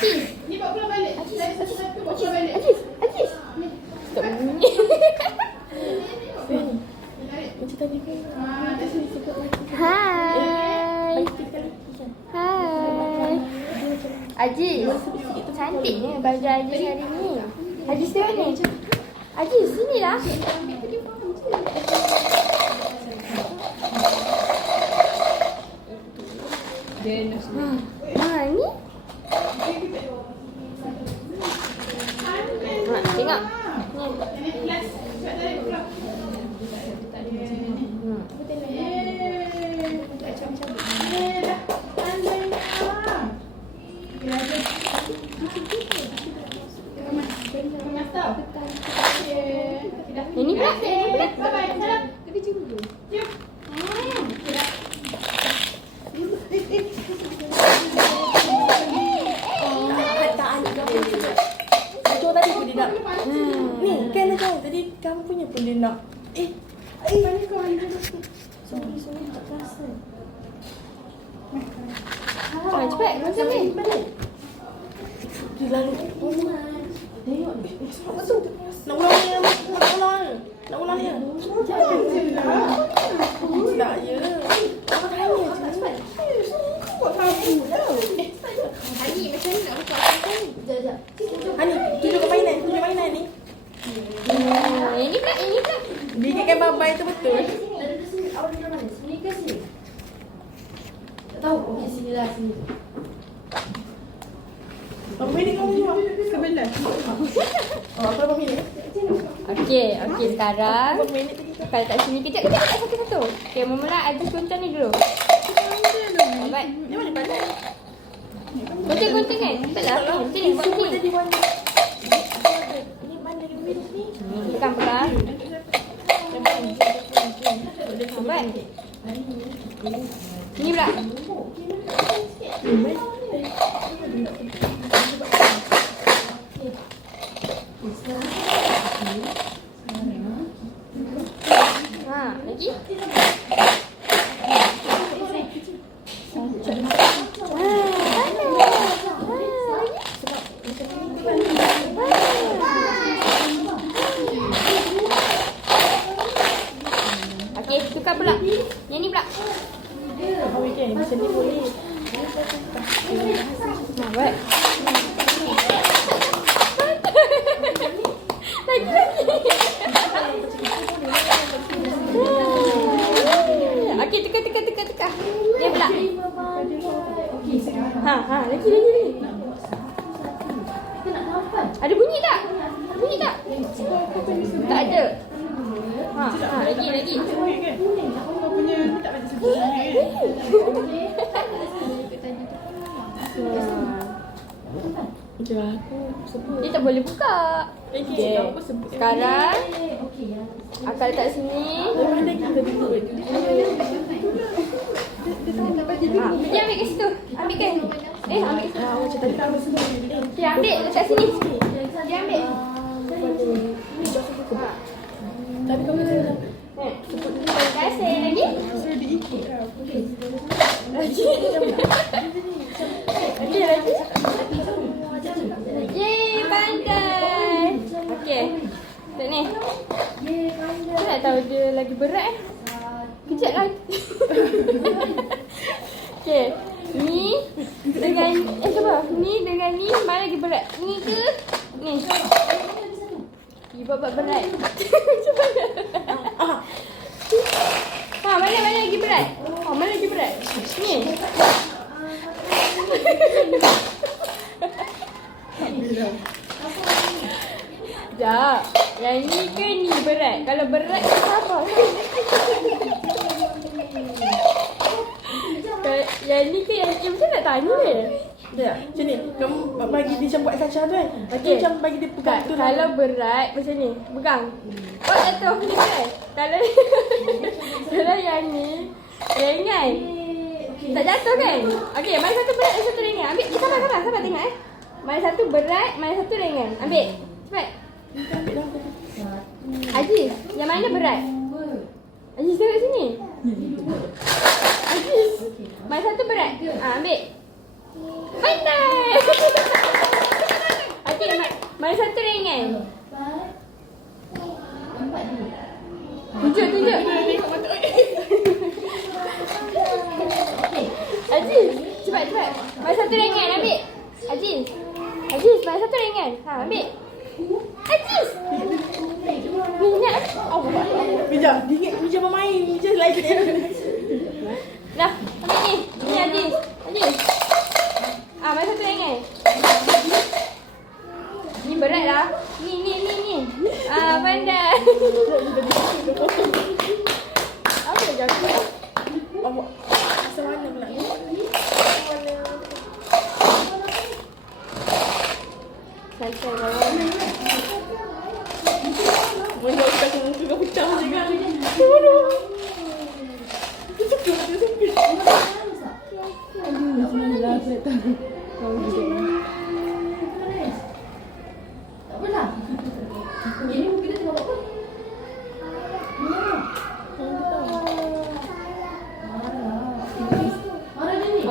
Aziz. Ni bawa pulang balik. Saya satu-satu bawa pulang balik. Aziz. Stop bunyi. Macam tadi kan. Dah sini. Hai. Hai. Aziz. Cantiknya baju Aziz hari ni. Aziz tu mana? Aziz, sini lah. Ni. Tengok. Ini kelas. Cepat tarik pulang. Ini pula. Bye-bye. Salam. Tapi cium dulu. Cium. Betul tadi pun dia nak. Ni kan macam tadi kamu punya pun dia nak. Balik kau ni. Sorry tak perasan. Cepat. Macam ni. Dia lalu. Tengok ni. Betul tak perasan. Nak ulang ni. Nak ulang ni. Tak ya. Apa tanya je. Buat kamu tau. Hani, macam ni nak buka apa ni? Sekejap. Hani, tunjuk mainan ni. Ini pula. Dia kan babai tu betul. Awak duduk mana? Sini ke sini? Tak tahu. Okey, sini lah, sini. Berapa minit kamu ni? 11. Aku berapa minit? Okey, sekarang Berapa minit tadi? kalau tak sini kejap satu-satu. Okey, mula Aziz gunting ni dulu. Baik. Dia mana pandai? Gunting kan? Tak lah. Gunting ni buat Semua ni. tadi warna. Ni mana dia minit ni? Pegang. Baik. Ni pula. Lagi. Okey, tukar pula. Yang ni pula. Oh, okey. Macam ni boleh. Baik. Lagi. Okey, tukar. Dia pula. Lagi. Ada bunyi tak? Tak ada. Lagi. Kau punya ni tak macam sebenarnya. Macam aku sebut. Dia tak boleh buka. Okey. Aku sebut. Sekarang akal letak sini. Mana lagi tadi tu? Dia ambil kat situ. Ambil kan? Ambil kat situ. Macam tadi kamu sebut. Dia ambil letak sini. Dia ambil. Tapi kamu dah Terima kasih. Lagi? Suruh diikut tau. Lagi. Yeay, pandai. Okey. Tak ni. Saya tak tahu dia lagi berat. Kejap lah. Okey. Ni dengan Ni dengan ni mana lagi berat? Ni ke? Ni. Buat berat. Macam mana? Mana lagi berat? Mana lagi berat? Ni. Sekejap. Yang ni ke ni berat? Kalau berat tak apa. Yang ni ke yang macam nak tanya dia? Ya, macam ni. Kamu bagi dia macam buat kaca tu kan. Okey. Macam bagi dia pegang tu. Kalau berat macam ni, pegang. Oh, jatuh ni kan? Kalau yang ni ringan. Tak jatuh kan? Okey, mana satu berat dan satu ringan. Ambil. Sabar tengok Mana satu berat, mana satu ringan. Ambil. Cepat. Aziz, yang mana berat? Aziz tengok sini. Aziz. Mana satu berat? Ambil. Pandai. Mana satu ringan? Tunjuk. Tengok mata. Aziz, cepat. Mana satu ringan, ambil. Aziz, mana satu ringan? Ha, ambil. Aziz. Minyak. Bija, Bija bermain. Bija lagi. Dah, ambil ni. Ni Aziz. Mana satu ringan? Ni berat lah. Ni. Pandai. Apa yang jatuh? Awak asal mana pula ni? Santai bawah. Mana kita kena muka kau pecah juga.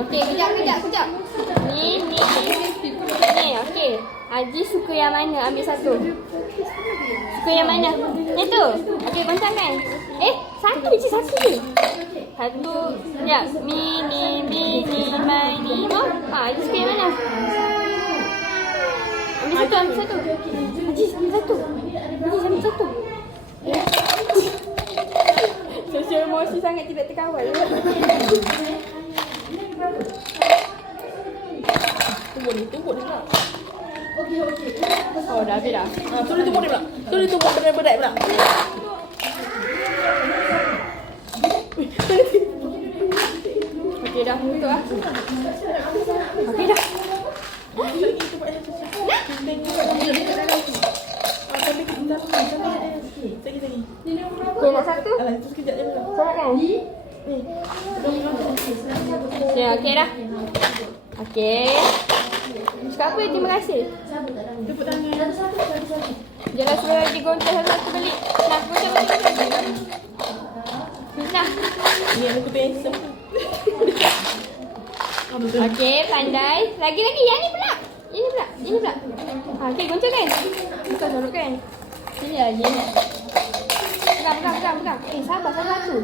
Okey, kejap. Ni, okey. Aziz suka yang mana? Ambil satu. Suka yang mana? Itu. Okey, goncangkan. Satu je. Satu. Sekejap. Mini, mo. Aziz suka yang mana? Ambil satu. Aziz, ambil satu. Sosial emosi sangat tidak terkawal. Tumbuk ni pula. Oh, dah habis dah. Tu dia tumbuk dia pula. Tu dia tumbuk berat-berat pula. Okey dah, tutup lah. Okey dah. Lagi. Okey, nak satu? Alah, tu sekejap je pula. Sangat kan? Ya, okey dah. Okey. Cakap apa? Terima kasih. Tepuk tangan. Jangan suruh lagi goncang satu-satu balik. Nah, goncang. Nah. Ni aku tu handsome. Okey, pandai. Lagi. Yang ni pula. Ini pula. Okey, goncang kan? Bukan sorok kan? Sini lagi. Pegang. Sabar satu.